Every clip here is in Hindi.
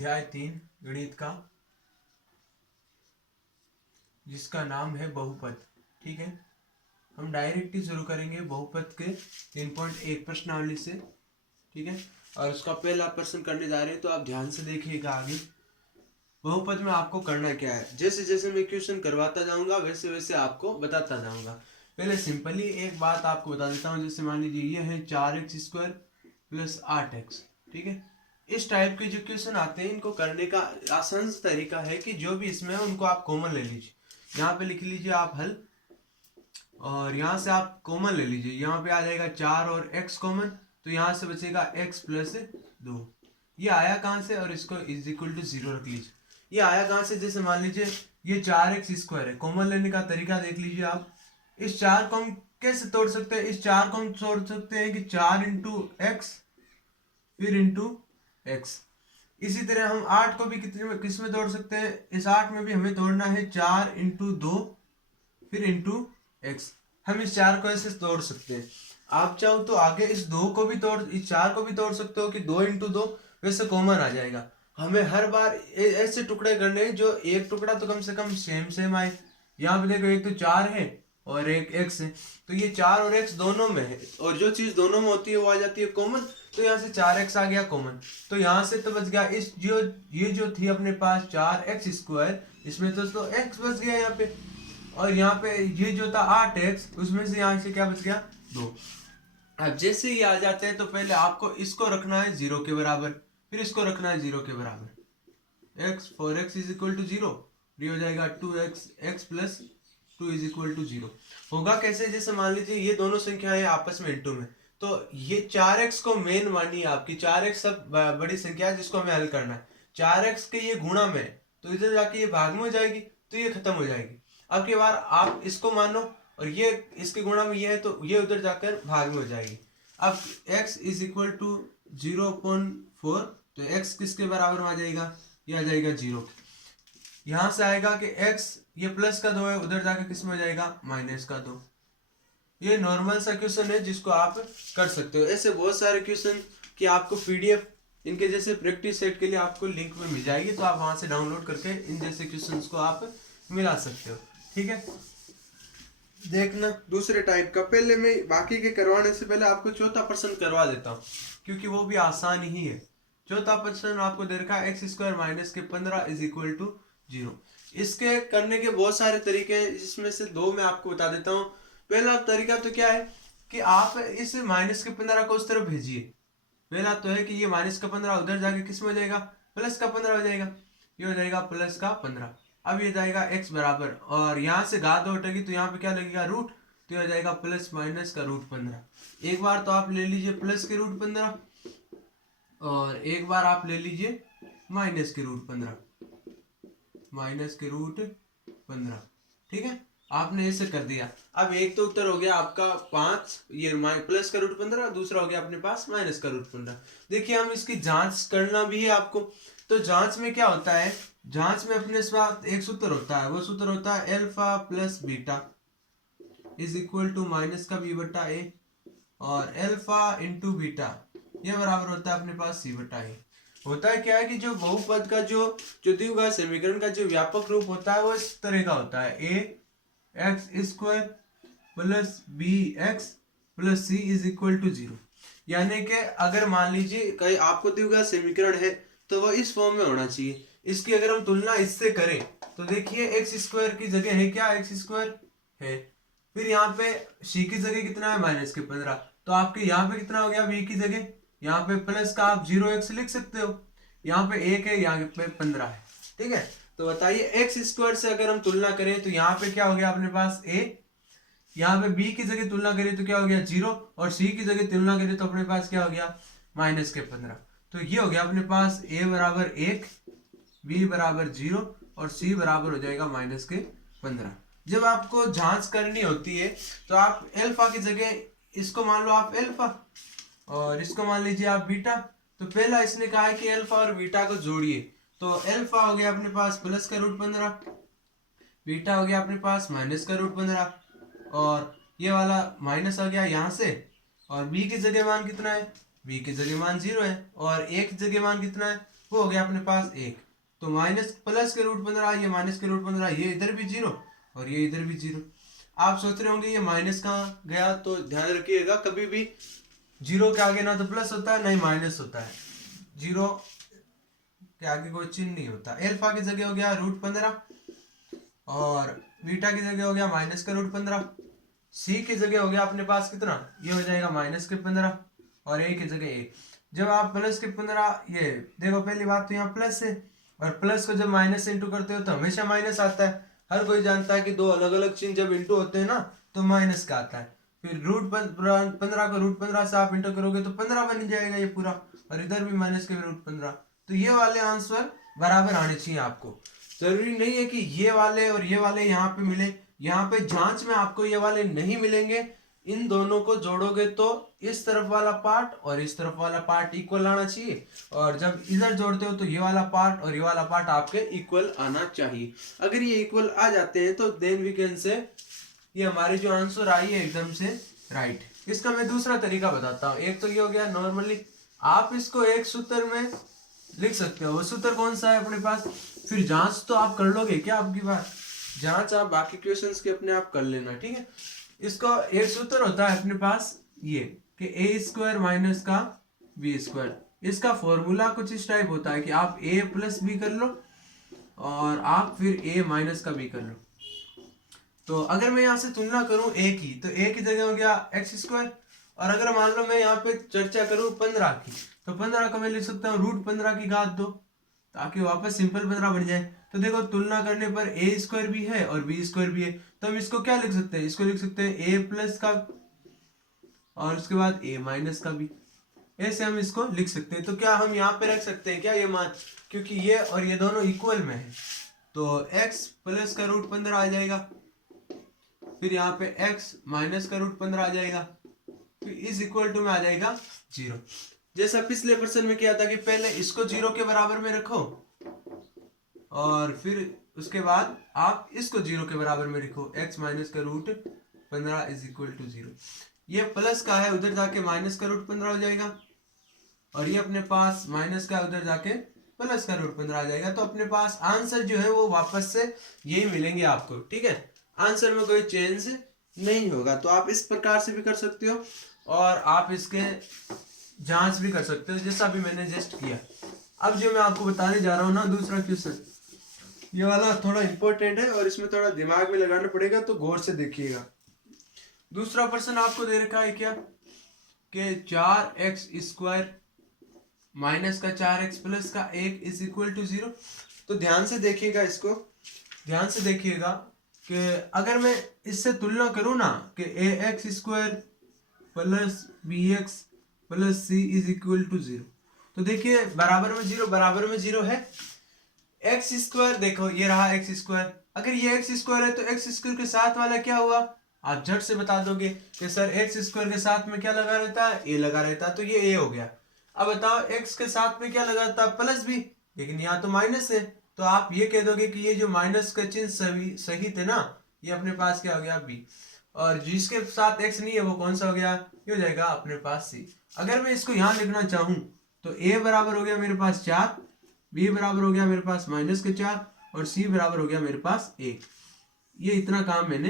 अध्याय 3 गणित का, जिसका नाम है बहुपद। ठीक है, हम डायरेक्ट ही शुरू करेंगे बहुपद के 3.1 प्रश्नावली से। ठीक है, और उसका पहला प्रश्न करने जा रहे हैं, तो आप ध्यान से देखिएगा। आगे बहुपद में आपको करना क्या है, जैसे जैसे मैं क्वेश्चन करवाता जाऊंगा वैसे वैसे आपको बताता जाऊंगा। पहले सिंपली एक बात आपको बता देता हूँ। जैसे मान लीजिए ये है 4x² प्लस 8x। ठीक है, इस टाइप के जो क्वेश्चन आते हैं इनको करने का आसान तरीका है कि जो भी इसमें है उनको आप कॉमन ले लीजिए। यहाँ पे लिख लीजिए आप हल, और यहाँ से आप कॉमन ले लीजिए। यहाँ पे आ जाएगा 4 और x कॉमन, तो यहाँ से बचेगा x प्लस 2। ये आया कहाँ से, और इसको इज इक्वल टू 0 रख लीजिए। ये आया कहाँ से, जैसे मान लीजिए ये 4x² है। कॉमन लेने का तरीका देख लीजिए आप। इस 4 को हम कैसे तोड़ सकते हैं, इस 4 को हम तोड़ सकते हैं कि 4 इंटू एक्स फिर इंटू एक्स। इसी तरह हम 8 को भी किस में तोड़ सकते हैं, इस 8 में भी हमें तोड़ना है 4 इंटू 2 फिर इंटू एक्स। हम इस 4 को ऐसे तोड़ सकते हैं। आप चाहो तो आगे इस 2 को भी तोड़, इस 4 को भी तोड़ सकते हो कि 2 इंटू 2, वैसे कॉमन आ जाएगा। हमें हर बार ऐसे टुकड़े करने हैं जो एक टुकड़ा तो कम से कम सेम सेम आए। यहाँ पे देखो, एक तो 4 है और एक एक्स है, तो ये 4 और एक्स दोनों में है, और जो चीज दोनों में होती है वो आ जाती है कॉमन। तो यहाँ से 4x आ गया कॉमन, तो यहाँ से तो बच गया इस ये जो थी अपने पास 4x², इसमें तो x बच गया यहाँ पे। और यहाँ पे ये जो था 8x, उसमें से यहाँ से क्या बच गया 2। अब जैसे ही आ जाते हैं तो पहले आपको इसको रखना है 0 के बराबर, फिर इसको रखना है 0 के बराबर। x 4x is equal to 0, ये हो जाएगा 2x, x plus 2 is equal to 0। होगा कैसे, जैसे मान लीजिए ये दोनों संख्याएं आपस में इंटू में, तो ये 4x को मेन मानिए आपकी। 4x सब बड़ी संख्या है जिसको हमें हल करना है। 4x के ये गुणा में, तो इधर जाके ये भाग में हो जाएगी, तो ये खत्म हो जाएगी। अब की बार आप इसको मानो, और ये इसके गुणा में ये है, तो ये उधर जाकर भाग में हो जाएगी। अब x इज इक्वल टू 0.4, तो x किसके बराबर में आ जाएगा, ये आ जाएगा 0। यहां से आएगा कि x ये प्लस का 2 है, उधर जाकर किस में हो जाएगा माइनस का 2। ये नॉर्मल सा क्वेश्चन है जिसको आप कर सकते हो। ऐसे बहुत सारे क्वेश्चन कि आपको पीडीएफ इनके जैसे प्रैक्टिस सेट के लिए आपको लिंक में मिल जाएगी, तो आप वहां से डाउनलोड करके इन जैसे क्वेश्चंस को आप मिला सकते हो। ठीक है, देखना दूसरे टाइप का। पहले मैं बाकी के करवाने से पहले आपको चौथा प्रश्न करवा देता हूँ, क्योंकि वो भी आसान ही है। चौथा प्रश्न आपको दे रखा है x² माइनस के 15 इज इक्वल टू 0। इसके करने के बहुत सारे तरीके हैं, इसमें से 2 मैं आपको बता देता हूँ। पहला तरीका तो क्या है कि आप इस माइनस के 15 को उस तरफ भेजिए। पहला तो है कि ये माइनस का 15 उधर जाके किस में हो जाएगा, प्लस का 15 हो जाएगा। ये हो जाएगा प्लस का 15। अब ये जाएगा x बराबर, और यहाँ से घात हटेगी तो यहाँ पे क्या लगेगा रूट, तो ये हो जाएगा प्लस माइनस का रूट 15। एक बार तो आप ले लीजिए प्लस के रूट 15, और एक बार आप ले लीजिए माइनस के रूट 15, माइनस के रूट 15। ठीक है, आपने ऐसे कर दिया। अब एक तो उत्तर हो गया आपका 5, ये प्लस का रूट 15, दूसरा हो गया अपने पास माइनस का रूट 15। देखिए, हम इसकी जांच करना भी है आपको। तो जांच में क्या होता है, जांच में अपने पास एक सूत्र होता है, वो सूत्र होता है alpha plus beta is equal to minus का b बटा a, और अल्फा इंटू बीटा ये बराबर होता है अपने पास c बटा a। होता है क्या है कि जो बहुपद का जो द्विघात समीकरण का जो व्यापक रूप होता है वो इस तरह का होता है, ax² plus bx plus c is equal to 0। यानी कि अगर मान लीजिए कहीं आपको द्विघात समीकरण है तो वह इस फॉर्म में होना चाहिए। इसकी अगर हम तुलना इससे करें तो देखिए x² की जगह है क्या, x² है, फिर यहाँ पे c की जगह कितना है माइनस के 15, तो आपके यहाँ पे कितना हो गया b की जगह, यहाँ पे प्लस का आप 0x लिख सकते हो, यहाँ पे 1 है, यहाँ पे 15 है। ठीक है, तो बताइए x² से अगर हम तुलना करें तो यहाँ पे क्या हो गया अपने पास a, यहाँ पे b की जगह तुलना करें तो क्या हो गया 0, और c की जगह तुलना करें तो अपने पास क्या हो गया माइनस के 15। तो ये हो गया अपने पास a बराबर 1, b बराबर 0 और c बराबर हो जाएगा माइनस के 15। जब आपको जांच करनी होती है तो आप अल्फा की जगह इसको मान लो आप अल्फा, और इसको मान लीजिए आप बीटा। तो पहला इसने कहा है कि अल्फा और बीटा को जोड़िए, तो अल्फा हो गया अपने पास प्लस का रूट 15, बीटा हो गया अपने पास माइनस का रूट 15, और ये वाला माइनस आ गया यहाँ से, और b की जगह मान कितना है, b की जगह मान 0 है, और a की जगह मान कितना है वो हो गया अपने पास 1। तो माइनस प्लस के रूट 15, ये माइनस के रूट 15, ये इधर भी 0 और ये इधर भी 0। आप सोच रहे होंगे ये माइनस कहाँ गया, तो ध्यान रखिएगा कभी भी 0 के आगे ना तो प्लस होता है ना ही माइनस होता है, 0 के आगे कोई चिन्ह नहीं होता। एल्फा की जगह हो गया रूट 15 और बीटा की जगह हो गया माइनस का रूट 15। सी की जगह हो गया अपने पास कितना, ये हो जाएगा माइनस के 15 और ए की जगह 1। जब आप प्लस के 15, ये देखो पहली बात तो यहाँ प्लस है और प्लस को जब माइनस से इंटू करते हो तो हमेशा माइनस आता है। हर कोई जानता है कि दो अलग अलग चिन्ह जब इंटू होते हैं ना तो माइनस का आता है। फिर रूट 15 को रूट 15 से आप इंटू करोगे तो 15 बन जाएगा ये पूरा, और इधर भी माइनस के रूट 15। तो ये वाले आंसर बराबर आने चाहिए आपको। जरूरी नहीं है कि ये वाले और ये वाले यहाँ पे मिले, यहाँ पे जांच में आपको ये वाले नहीं मिलेंगे। इन दोनों को जोड़ोगे तो इस तरफ वाला पार्ट और इस तरफ वाला पार्ट इक्वल आना चाहिए, और जब इधर जोड़ते हो तो ये वाला पार्ट और ये वाला पार्ट आपके इक्वल आना चाहिए। अगर ये इक्वल आ जाते हैं तो देन वी कैन से ये हमारी जो आंसर आई है एकदम से राइट। इसका मैं दूसरा तरीका बताता हूँ। एक तो ये हो गया नॉर्मली आप इसको एक सूत्र में लिख सकते हो। वो सूत्र कौन सा है अपने पास, फिर जांच तो आप कर लोगे क्या, आपकी बात जांच आप बाकी क्वेश्चंस के अपने आप कर लेना, ठीक है। इसका एक सूत्र होता है अपने पास ये कि ए स्क्वायर माइनस का बी स्क्वायर। इसका फॉर्मूला कुछ इस टाइप होता है कि आप ए प्लस बी कर लो और आप फिर ए माइनस का बी कर लो। तो अगर मैं यहाँ से तुलना करूं ए की, तो ए की जगह हो गया एक्स स्क्वायर, और अगर मान लो मैं यहाँ पे चर्चा करूं 15 की, तो 15 को मैं लिख सकता हूँ रूट 15 की घात 2, ताकि वापस सिंपल 15 बन जाए। तो देखो तुलना करने पर ए स्क्वायर भी है और बी स्क्वायर भी है, तो हम इसको क्या लिख सकते हैं, इसको लिख सकते हैं ए प्लस का और उसके बाद ए माइनस का भी, ऐसे हम इसको लिख सकते हैं। तो क्या हम यहाँ पे रख सकते हैं क्या ये मान, क्योंकि ये और ये दोनों इक्वल में है, तो x प्लस का रूट 15 आ जाएगा, फिर यहाँ पे x माइनस का रूट 15 आ जाएगा, फिर इज इक्वल टू में आ जाएगा 0। जैसा पिछले प्रश्न में किया था कि पहले इसको 0 के बराबर में रखो और फिर उसके बाद आप इसको 0 के बराबर में लिखो, x माइनस का रूट 15 इज इक्वल टू 0। ये प्लस का है, उधर जाके माइनस का रूट 15 हो जाएगा, और ये अपने पास माइनस का उधर जाके प्लस का रूट 15 आ जाएगा। तो अपने पास आंसर जो है वो वापस से यही मिलेंगे आपको, ठीक है। आंसर में कोई चेंज नहीं होगा। तो आप इस प्रकार से भी कर सकते हो और आप इसके जांच भी कर सकते हो, जैसा भी मैंने जस्ट किया। अब जो मैं आपको बताने जा रहा हूँ ना दूसरा क्वेश्चन, ये वाला थोड़ा इंपॉर्टेंट है और इसमें थोड़ा दिमाग में लगाना पड़ेगा, तो गौर से देखिएगा। दूसरा प्रश्न आपको दे रखा है क्या कि 4x स्क्वायर माइनस का 4x प्लस का 1 इज इक्वल टू 0। तो ध्यान से देखिएगा, इसको ध्यान से देखिएगा कि अगर मैं इससे तुलना करूं ना कि ax square plus bx plus c is equal to 0, तो देखिए बराबर में 0, बराबर में 0 है। एक्स स्क्वायर देखो ये रहा एक्स स्क्वायर, अगर ये एक्स स्क्वायर है तो एक्स स्क्वायर के साथ वाला क्या हुआ, आप झट से बता दोगे कि सर एक्स स्क्वायर के साथ में क्या लगा रहता है, ए लगा रहता है, तो ये ए हो गया। अब बताओ एक्स के साथ में क्या लगा था, प्लस भी, लेकिन यहाँ तो माइनस है, तो आप ये कह दोगे कि ये जो माइनस का चिन्ह सही थे ना, ये अपने पास क्या हो गया बी, और जिसके साथ एक्स नहीं है वो कौन सा हो गया, ये हो जाएगा अपने पास सी। अगर मैं इसको यहाँ लिखना चाहूँ तो ए बराबर हो गया मेरे पास 4, बी बराबर हो गया मेरे पास माइनस के 4 और सी बराबर हो गया मेरे पास 1। ये इतना काम मैंने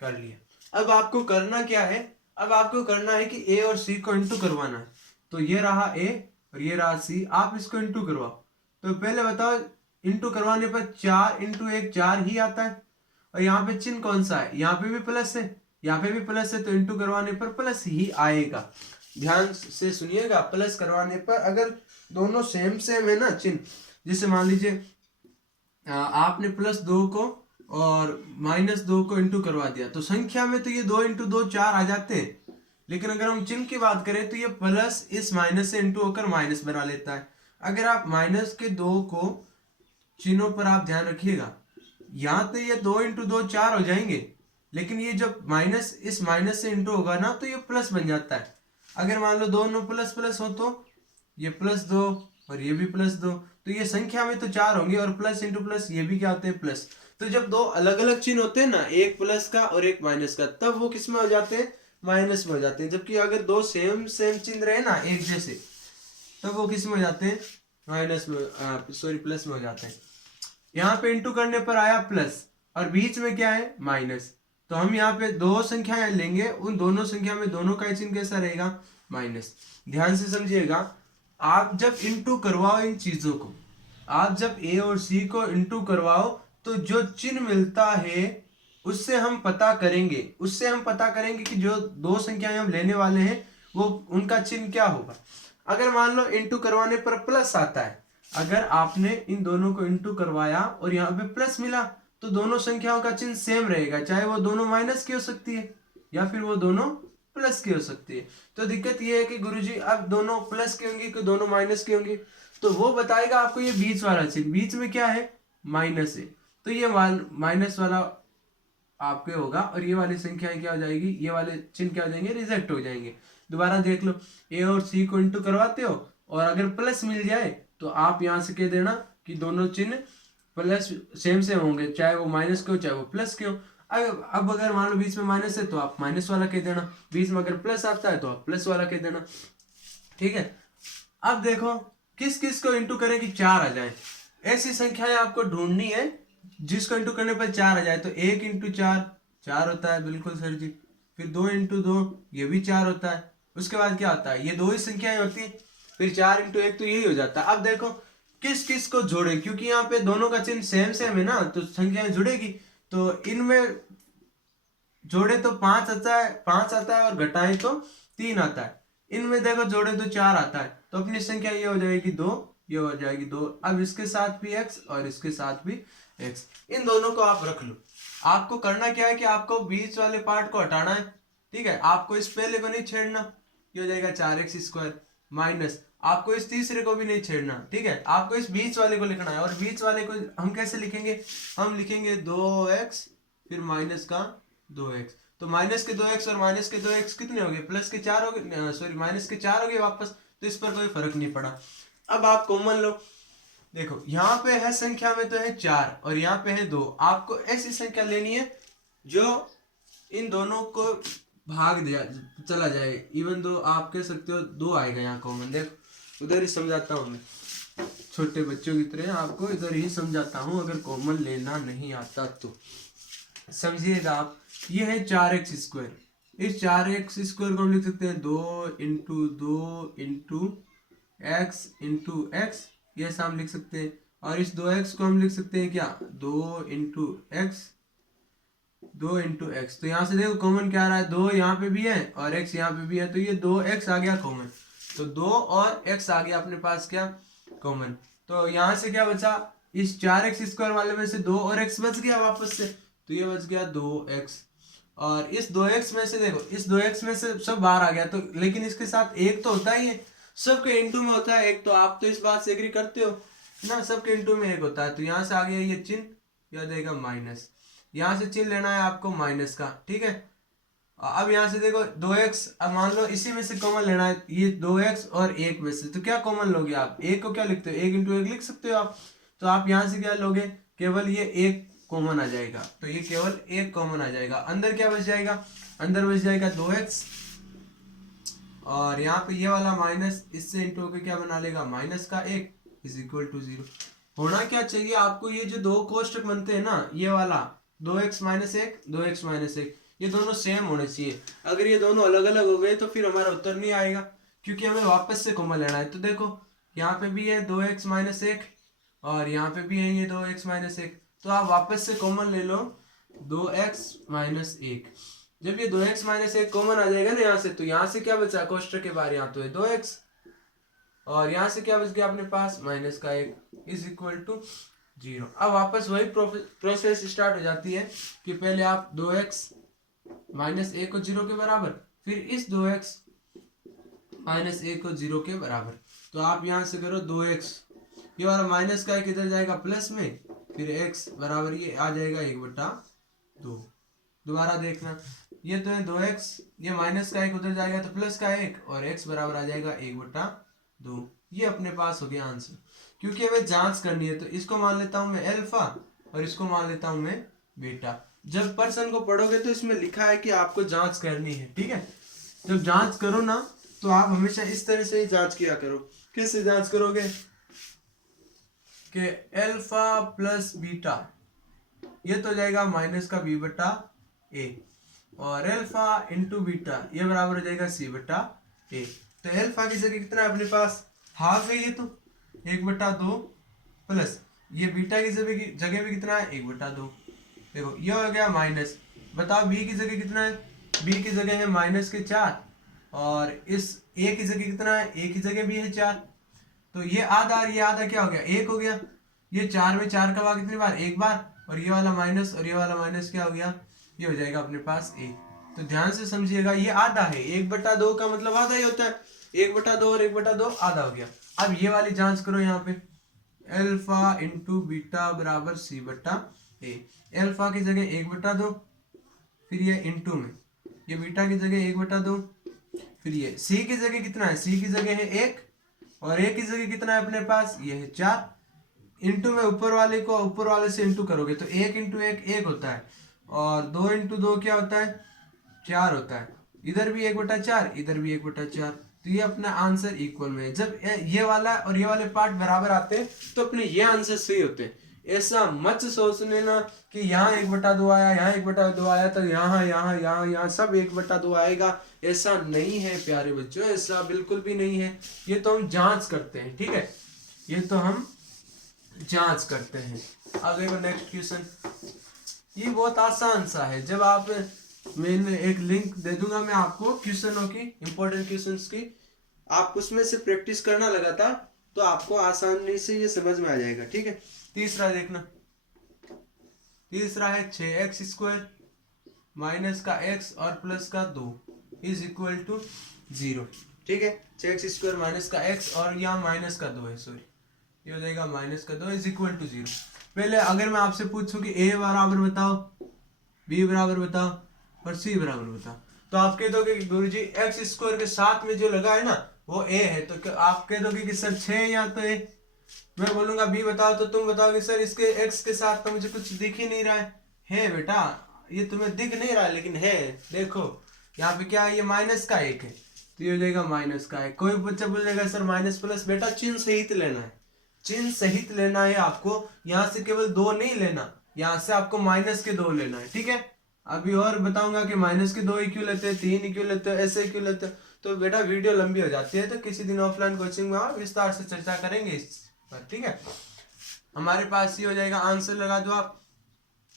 कर लिया। अब आपको करना क्या है, अब आपको करना है कि ए और सी को इंटू करवाना है। तो ये रहा ए और ये रहा सी, आप इसको इंटू करवाओ। तो पहले बताओ इंटू करवाने पर 4 इंटू 1 4 ही आता है, और यहाँ पे चिन्ह कौन सा है, यहाँ पे भी प्लस है, यहाँ पे भी प्लस है, तो इंटू करवाने पर प्लस ही आएगा। ध्यान से सुनिएगा, प्लस करवाने पर अगर दोनों सेम सेम है ना चिन्ह, जैसे मान लीजिए आपने +2 को और -2 को इंटू करवा दिया, तो संख्या में तो ये 2 इंटू 2 4 आ जाते हैं, लेकिन अगर हम चिन्ह की बात करें तो ये प्लस इस माइनस से इंटू होकर माइनस बना लेता है। अगर आप माइनस के 2 को चिन्हों पर आप ध्यान रखिएगा, यहाँ तो ये 2 इंटू 2 4 हो जाएंगे, लेकिन ये जब माइनस इस माइनस से इंटू होगा ना तो ये प्लस बन जाता है। अगर मान लो दोनों प्लस प्लस हो तो ये +2 और ये भी +2, तो ये संख्या में तो 4 होंगे, और प्लस इंटू प्लस ये भी क्या होते हैं प्लस। तो जब दो अलग अलग चिन्ह होते हैं ना, एक प्लस का और एक माइनस का, तब वो किस में हो जाते हैं, माइनस में हो जाते हैं। जबकि अगर दो सेम चिन्ह रहे ना एक जैसे, तब वो किस में हो जाते हैं, माइनस में सॉरी प्लस में हो जाते हैं। यहाँ पे इंटू करने पर आया प्लस और बीच में क्या है माइनस, तो हम यहाँ पे दो संख्याएं लेंगे, उन दोनों संख्या में दोनों का चिन्ह कैसा रहेगा माइनस। ध्यान से समझिएगा, आप जब इंटू करवाओ इन चीजों को, आप जब ए और सी को इंटू करवाओ तो जो चिन्ह मिलता है उससे हम पता करेंगे कि जो दो संख्याएं हम लेने वाले हैं वो उनका चिन्ह क्या होगा। अगर मान लो इंटू करवाने पर प्लस आता है, अगर आपने इन दोनों को इंटू करवाया और यहाँ पे प्लस मिला तो दोनों संख्याओं का चिन्ह सेम रहेगा, चाहे वो दोनों माइनस की हो सकती है या फिर वो दोनों प्लस की हो सकती है। तो दिक्कत ये है कि गुरुजी अब दोनों प्लस की होंगी कि दोनों माइनस की होंगी, तो वो बताएगा आपको ये बीच वाला चिन्ह, बीच में क्या है माइनस है, तो ये माइनस वाला आपके होगा और ये वाली संख्याएं क्या हो जाएगी, ये वाले चिन्ह क्या हो जाएंगे रिजेक्ट हो जाएंगे। दोबारा देख लो, ए और सी को इंटू करवाते हो और अगर प्लस मिल जाए तो आप यहाँ से कह देना कि दोनों चिन्ह प्लस सेम होंगे, चाहे वो माइनस के हो चाहे वो प्लस के हो। अब अगर मान लो बीच में माइनस है तो आप माइनस वाला कह देना, बीच में अगर प्लस आता है तो आप प्लस वाला कह देना, ठीक है। अब देखो किस किस को इंटू करें कि 4 आ जाए, ऐसी संख्याएं आपको ढूंढनी है जिसको इंटू करने पर 4 आ जाए। तो 1 इंटू 4 होता है, बिल्कुल सर जी। फिर 2 इंटू 2 ये भी 4 होता है। उसके बाद क्या होता है, ये दो ही संख्याएं होती है, फिर 4 इंटू 1 तो यही हो जाता है। अब देखो किस किस को जोड़े, क्योंकि यहाँ पे दोनों का चिन्ह सेम सेम है ना, तो संख्याएं जुड़ेगी, तो इनमें जोड़े तो 5 आता है और घटाएं तो 3 आता है। इनमें देखो जोड़े तो 4 आता है, तो अपनी संख्या ये हो जाएगी 2, ये हो जाएगी 2। अब इसके साथ भी x और इसके साथ भी x, इन दोनों को आप रख लो। आपको करना क्या है कि आपको बीच वाले पार्ट को हटाना है, ठीक है। आपको इस पहले को नहीं छेड़ना, ये हो जाएगा 4x² माइनस, आपको इस तीसरे को भी नहीं छेड़ना, ठीक है। आपको इस बीच वाले को लिखना है, और बीच वाले को हम कैसे लिखेंगे, हम लिखेंगे 2x फिर माइनस का 2x, तो माइनस के 2x और माइनस के 2x कितने हो गए, प्लस के 4 हो गए, सॉरी माइनस के 4 हो गए वापस, तो इस पर कोई फर्क नहीं पड़ा। अब आप कॉमन लो, देखो यहाँ पे है संख्या में तो है 4 और यहाँ पे है 2, आपको ऐसी संख्या लेनी है जो इन दोनों को भाग दिया चला जाए, इवन दो आप कह सकते हो 2 आएगा यहाँ कॉमन। देखो उधर ही समझाता हूँ मैं, छोटे बच्चों की तरह आपको इधर ही समझाता हूँ, अगर कॉमन लेना नहीं आता तो समझिएगा आप। ये है 4x², इस 4x² को हम लिख सकते हैं 2 into 2 into x into x, ये ऐसा हम लिख सकते हैं। और इस 2x को हम लिख सकते हैं क्या, 2 इंटू x, 2 इंटू एक्स। तो यहाँ से देखो कॉमन क्या आ रहा है, 2 यहाँ पे भी है और x यहाँ पे भी है, तो ये 2x आ गया कॉमन, तो 2 और x आ गया अपने पास क्या कॉमन। तो यहाँ से क्या बचा, इस 4x² वाले में से 2 और x बच गया वापस से, तो ये बच गया 2x। और इस 2x में से देखो, इस 2x में से सब बाहर आ गया, तो लेकिन इसके साथ एक तो होता ही है, सबके इंटू में होता है एक, तो आप तो इस बात से एग्री करते हो ना, सबके इंटू में एक होता है। तो यहाँ से आ गया ये चिन्ह, यह देगा माइनस, यहाँ से चिन्ह लेना है आपको माइनस का, ठीक है। अब यहाँ से देखो 2x, अब मान लो इसी में से कॉमन लेना है, ये 2x और 1 में से, तो क्या कॉमन लोगे आप, 1 को क्या लिखते हो, 1 इंटू 1 लिख सकते हो आप, तो आप यहाँ से क्या लोगे, केवल ये 1 कॉमन आ जाएगा, तो ये केवल 1 कॉमन आ जाएगा। अंदर क्या बच जाएगा, अंदर बच जाएगा 2x, और यहाँ पे ये वाला माइनस इससे इंटू होकर क्या बना लेगा माइनस का 1 इज इक्वल टू 0। होना क्या चाहिए आपको, ये जो दो कोष्टक बनते हैं ना, ये वाला 2x माइनस 1 2x माइनस 1, ये दोनों सेम होने चाहिए। अगर ये दोनों अलग अलग हो गए तो फिर हमारा उत्तर नहीं आएगा, क्योंकि हमें वापस से कॉमन लेना है। तो देखो यहाँ पे भी है 2x माइनस 1 और यहाँ पे भी है ये 2x माइनस 1, तो आप वापस से कॉमन ले लो 2x माइनस 1। जब ये 2x माइनस 1 कॉमन आ जाएगा ना यहाँ से, तो यहाँ से क्या बचा कोष्टक के बाहर, यहाँ तो है 2x और यहाँ से क्या बच गया अपने पास माइनस का 1 इज इक्वल टू 0। अब वापस वही प्रोसेस स्टार्ट हो जाती है कि पहले आप 2x माइनस 1 को 0 के बराबर, फिर इस 2x माइनस 1 को 0 के बराबर, तो आप यहाँ से करो 2x, ये वाला माइनस का 1 इधर जाएगा प्लस में, फिर x बराबर ये आ जाएगा 1/2। दोबारा देखना, ये तो है 2x, ये माइनस का 1 उधर जाएगा तो प्लस का 1, और x बराबर आ जाएगा 1/2। ये अपने पास हो गया आंसर। क्योंकि हमें जांच करनी है तो इसको मान लेता हूं मैं अल्फा और इसको मान लेता हूं मैं बीटा। जब प्रश्न को पढ़ोगे तो इसमें लिखा है कि आपको जांच करनी है, ठीक है। जब जांच करो ना तो आप हमेशा इस तरह से ही जांच किया करो। कैसे जांच करोगे, कि अल्फा प्लस बीटा ये तो हो जाएगा माइनस का बी बटा ए, और अल्फा इंटू बीटा ये बराबर हो जाएगा सी बटा ए। तो अल्फा की जगह कितना है अपने पास, हाफ है ये तो 1/2 प्लस ये बीटा की जगह भी कितना है 1/2। देखो ये हो गया माइनस। बताओ बी की जगह कितना है, बी की जगह है माइनस के 4, और इस ए की जगह कितना है, ए की जगह भी है 4। तो ये आधा और ये आधा क्या हो गया 1 हो गया। ये 4 में 4 का भाग कितनी बार, 1 बार, और ये वाला माइनस और ये वाला माइनस क्या हो गया, ये हो जाएगा अपने पास 1। तो ध्यान से समझिएगा ये आधा है, 1/2 का मतलब आधा ही होता है, 1/2 और 1/2 आधा हो गया। अब ये वाली जांच करो यहाँ पे, अल्फा इंटू बीटा बराबर सी बटा ए। अल्फा की जगह 1/2, फिर ये इंटू में ये बीटा की जगह 1/2, फिर ये सी की जगह कितना है, सी की जगह है 1, और ए की जगह कितना है अपने पास, ये है 4। इंटू में ऊपर वाले को ऊपर वाले से इंटू करोगे तो 1 × 1 1 होता है, और 2 × 2 क्या होता है 4 होता है। इधर भी 1/4, इधर भी 1/4, तो ये अपना आंसर इक्वल में है। जब ये वाला और ये वाले पार्ट बराबर आते हैं तो अपने ये आंसर सही होते हैं। ऐसा मत सोच लेना कि यहाँ 1/2 आया, यहाँ 1/2 आया, तो यहाँ यहाँ यहाँ यहाँ सब 1/2 आएगा। ऐसा नहीं है प्यारे बच्चों, ऐसा बिल्कुल भी नहीं है। ये तो हम जांच करते हैं, ठीक है, ये तो हम जांच करते हैं। आगे को नेक्स्ट क्वेश्चन, ये बहुत आसान सा है। जब आप, मैंने एक लिंक दे दूंगा मैं आपको क्वेश्चनों की, इंपॉर्टेंट क्वेश्चंस की, आप उसमें से प्रैक्टिस करना लगातार, तो आपको आसानी से ये समझ में आ जाएगा, ठीक है। तीसरा देखना, तीसरा है 6x² माइनस का x और प्लस का 2 इज इक्वल टू 0, ठीक है। 6x² माइनस का x और यहाँ माइनस का 2 है, सॉरी, ये हो जाएगा माइनस का 2 इज इक्वल टू 0। पहले अगर मैं आपसे पूछूं कि a बराबर बताओ, b बराबर बताओ और c बराबर बताओ, तो आप कह दोगे कि गुरुजी x² के साथ में जो लगा है ना वो a है, तो आप कह दोगे कि सर 6 या तो a। मैं बोलूंगा b बताओ, तो तुम बताओगे सर इसके x के साथ तो मुझे कुछ दिख ही नहीं रहा है बेटा, ये तुम्हें दिख नहीं रहा है लेकिन है, देखो यहाँ पे क्या है, ये माइनस का 1 है, तो ये हो जाएगा माइनस का 1। कोई बच्चा बोलेगा सर माइनस प्लस, बेटा चिन्ह सहित लेना है, चिन्ह सहित लेना है आपको, यहाँ से केवल 2 नहीं लेना, यहाँ से आपको माइनस के 2 लेना है, ठीक है। अभी और बताऊंगा कि माइनस के 2 ही क्यों लेते हैं, 3 ही क्यों लेते हैं, ऐसे क्यों लेते हैं, तो बेटा वीडियो लंबी हो जाती है, तो किसी दिन ऑफलाइन कोचिंग में आप विस्तार से चर्चा करेंगे इस पर, ठीक है। हमारे पास ये हो जाएगा, आंसर लगा दो आप।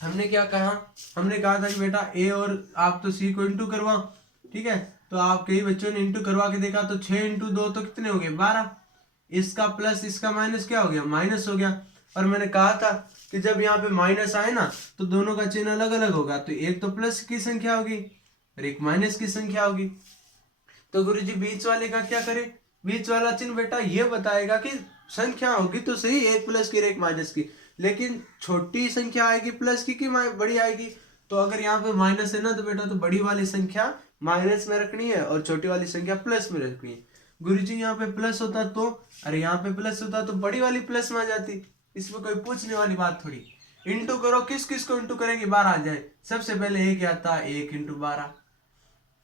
हमने क्या कहा, हमने कहा था कि बेटा a और आप तो c को इंटू करवाओ, ठीक है। तो आप कई बच्चों ने इंटू करवा के देखा, तो 6 × 2 तो कितने हो गए 12, इसका प्लस इसका माइनस क्या हो गया, माइनस हो गया। और मैंने कहा था कि जब यहाँ पे माइनस आए ना तो दोनों का चिन्ह अलग अलग होगा, तो एक तो प्लस की संख्या होगी और एक माइनस की संख्या होगी। तो गुरुजी बीच वाले का क्या करें, बीच वाला चिन्ह बेटा ये बताएगा कि संख्या होगी तो सही, एक प्लस की और एक माइनस की, लेकिन छोटी संख्या आएगी प्लस की कि बड़ी आएगी। तो अगर यहाँ पे माइनस है ना तो बेटा तो बड़ी वाली संख्या माइनस में रखनी है और छोटी वाली संख्या प्लस में रखनी है। गुरुजी यहाँ पे प्लस होता तो, अरे यहाँ पे प्लस होता तो बड़ी वाली प्लस में आ जाती, इसमें कोई पूछने वाली बात थोड़ी। इंटू करो, किस किस को इंटू करेंगे 12 आ जाए। सबसे पहले एक आता है 1 × 12,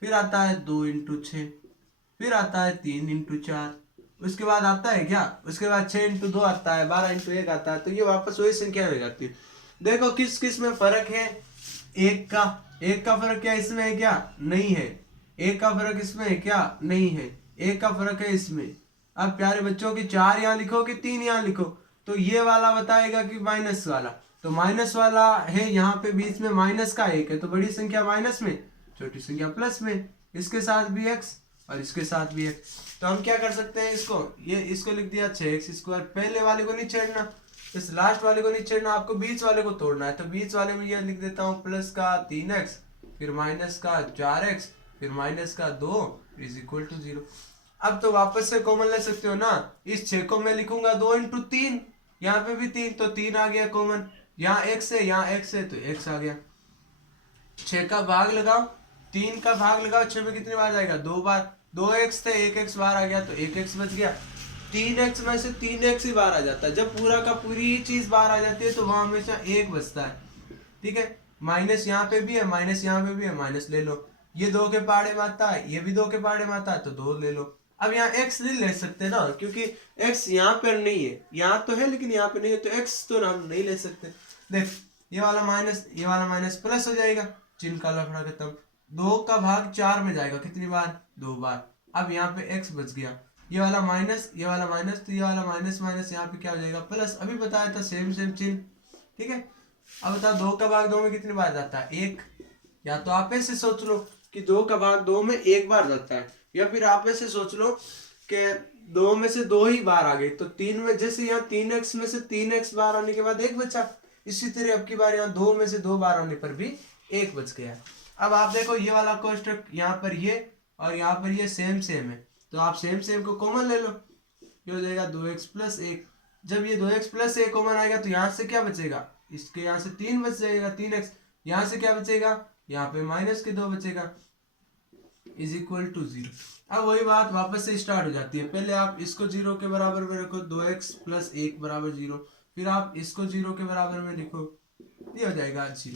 फिर आता है 2 × 6, फिर आता है 3 × 4, उसके बाद आता है क्या, उसके बाद 6 × 2 आता है, 12 × 1 आता है, तो ये वापस वही संख्या हो जाती है। देखो किस किस में फर्क है, एक का फर्क क्या इसमें है क्या, नहीं है। एक का फर्क इसमें है क्या, नहीं है। एक का फर्क है इसमें। अब प्यारे बच्चों की 4 यहाँ लिखो कि 3 यहाँ लिखो, तो ये वाला बताएगा कि माइनस वाला, तो माइनस वाला है यहाँ पे बीच में माइनस का 1 है, तो बड़ी संख्या माइनस में, छोटी संख्या प्लस में, इसके साथ भी x और इसके साथ भी x। तो हम क्या कर सकते हैं, इसको लिख दिया 6x²। पहले वाले को नहीं छेड़ना, इस लास्ट वाले को नहीं छेड़ना, आपको बीच वाले को तोड़ना है। तो बीच वाले में ये लिख देता हूँ प्लस का 3x, फिर माइनस का 4x, फिर माइनस का 2 इज इक्वल टू 0। अब तो वापस से कॉमन ले सकते हो ना, इस 6 को मैं लिखूंगा 2 × 3, यहाँ पे भी 3, तो 3 आ गया कॉमन, यहाँ x है, यहाँ x है, तो x आ गया। 6 का भाग लगाओ, 3 का भाग लगाओ, 6 में कितनी बार जाएगा, 2 बार, 2x थे, 1x बाहर आ गया, तो 1x बच गया। 3x में से 3x ही बाहर आ जाता है। जब पूरा का पूरी चीज बाहर आ जाती है तो वहां हमेशा 1 बचता है, ठीक है। माइनस यहाँ पे भी है, माइनस यहाँ पे भी है, माइनस ले लो। ये 2 के पहाड़े में आता है, ये भी 2 के पहाड़े में आता है, तो 2 ले लो। अब यहाँ x नहीं ले सकते ना, क्योंकि x यहाँ पर नहीं है, यहाँ तो है लेकिन यहाँ पे नहीं है, तो x तो हम नहीं ले सकते। देख ये वाला माइनस प्लस हो जाएगा, चिन्ह का लफड़ा खत्म। 2 का भाग 4 में जाएगा कितनी बार, 2 बार। अब यहाँ पे x बच गया, ये वाला माइनस तो ये वाला माइनस यहाँ पे क्या हो जाएगा, प्लस। अभी बताया था सेम चिन्ह, ठीक है। अब बताओ 2 का भाग 2 में कितनी बार जाता है, 1। या तो आप ऐसे सोच लो कि 2 का भाग 2 में 1 बार जाता है, या फिर आप ऐसे सोच लो कि 2 में से 2 ही बार आ गई, तो 3 में जैसे यहाँ 3x में से 3x बार आने के बाद 1 बचा, इसी तरह अब की बार यहाँ 2 में से 2 बार आने पर भी 1 बच गया। अब आप देखो ये वाला कोष्टक यहाँ पर ये और यहाँ पर ये सेम है, तो आप सेम को कॉमन ले लो, ये हो जाएगा 2x प्लस 1। जब ये 2x प्लस 1 कॉमन आएगा तो यहाँ से क्या बचेगा, इसके यहाँ से 3 बच जाएगा, 3x। यहाँ से क्या बचेगा, यहाँ पे माइनस के 2 बचेगा, इज इक्वल टू 0। अब वही बात वापस से स्टार्ट हो जाती है। पहले आप इसको 0 के बराबर में रखो, 2x प्लस 1 बराबर 0। फिर आप इसको 0 के बराबर में लिखो, ये हो जाएगा 0।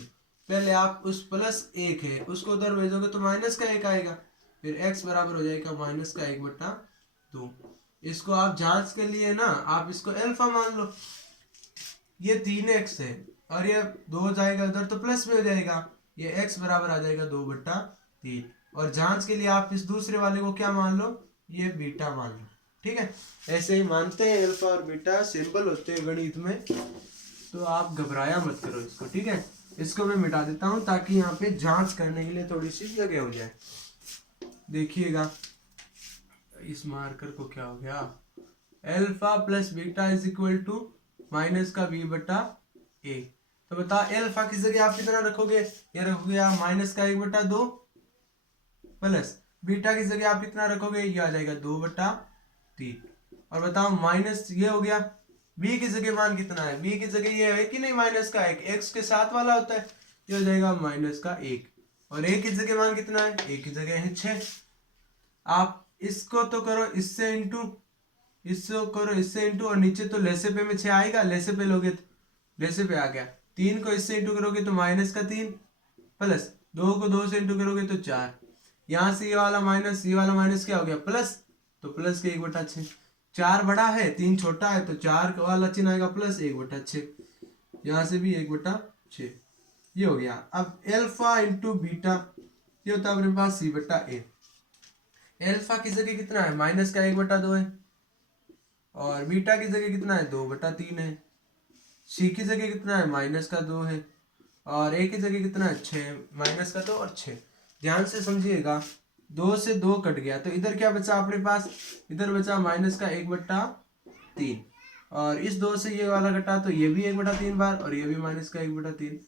पहले आप उस प्लस 1 है उसको उधर भेजोगे तो माइनस का 1 आएगा, फिर x बराबर हो जाएगा माइनस का 1/2। इसको आप जांच के लिए ना आप इसको अल्फा मान लो, ये 3x है और ये 2 जाएगा उधर तो प्लस में हो जाएगा, ये x बराबर आ जाएगा 2/3। और जांच के लिए आप इस दूसरे वाले को क्या मान लो, ये बीटा मान लो, ठीक है। ऐसे ही मानते हैं, अल्फा और बीटा सिंबल होते हैं गणित में, तो आप घबराया मत करो इसको, ठीक है। इसको मैं मिटा देता हूं ताकि यहाँ पे जांच करने के लिए थोड़ी सी जगह हो जाए। देखिएगा इस मार्कर को क्या हो गया, alpha plus beta is equal to minus का b/a। तो बता अल्फा की जगह आप कितना रखोगे, ये रखोगे आप माइनस का 1/2 प्लस बीटा की जगह आप कितना रखोगे, ये आ जाएगा 2/3। और बताओ माइनस ये हो गया, b की जगह मान कितना है, b की जगह ये है कि नहीं माइनस का 1, x के साथ वाला होता है, ये हो जाएगा माइनस का 1। और a की जगह मान कितना है, a की जगह है 6। आप इसको तो करो इससे इंटू, इससे करो इससे इंटू, और नीचे तो लेसे पे में 6 आएगा, लेसे पे लोगे तो लेसे पे आ गया। 3 को इससे इंटू करोगे तो माइनस का 3 प्लस 2 को 2 से इंटू करोगे तो 4। यहाँ से ये वाला माइनस क्या हो गया, प्लस, तो प्लस के 1/6। 4 बड़ा है 3 छोटा है, तो 4 वाला चिन्ह आएगा प्लस 1/6। यहाँ से भी 1/6, ये हो गया। अब अल्फा इंटू बीटा, ये होता है अपने पास c/a। अल्फा की जगह कितना है, माइनस का 1/2 है, और बीटा की जगह कितना है, 2/3 है। सी की जगह कितना है, माइनस का 2 है, और ए की जगह कितना है, 6, माइनस का 2 और 6। ध्यान से समझिएगा, 2 से 2 कट गया तो इधर क्या बचा अपने पास, इधर बचा माइनस का 1/3। और इस 2 से ये वाला कटा तो ये भी 1/3 बार, और ये भी माइनस का 1/3।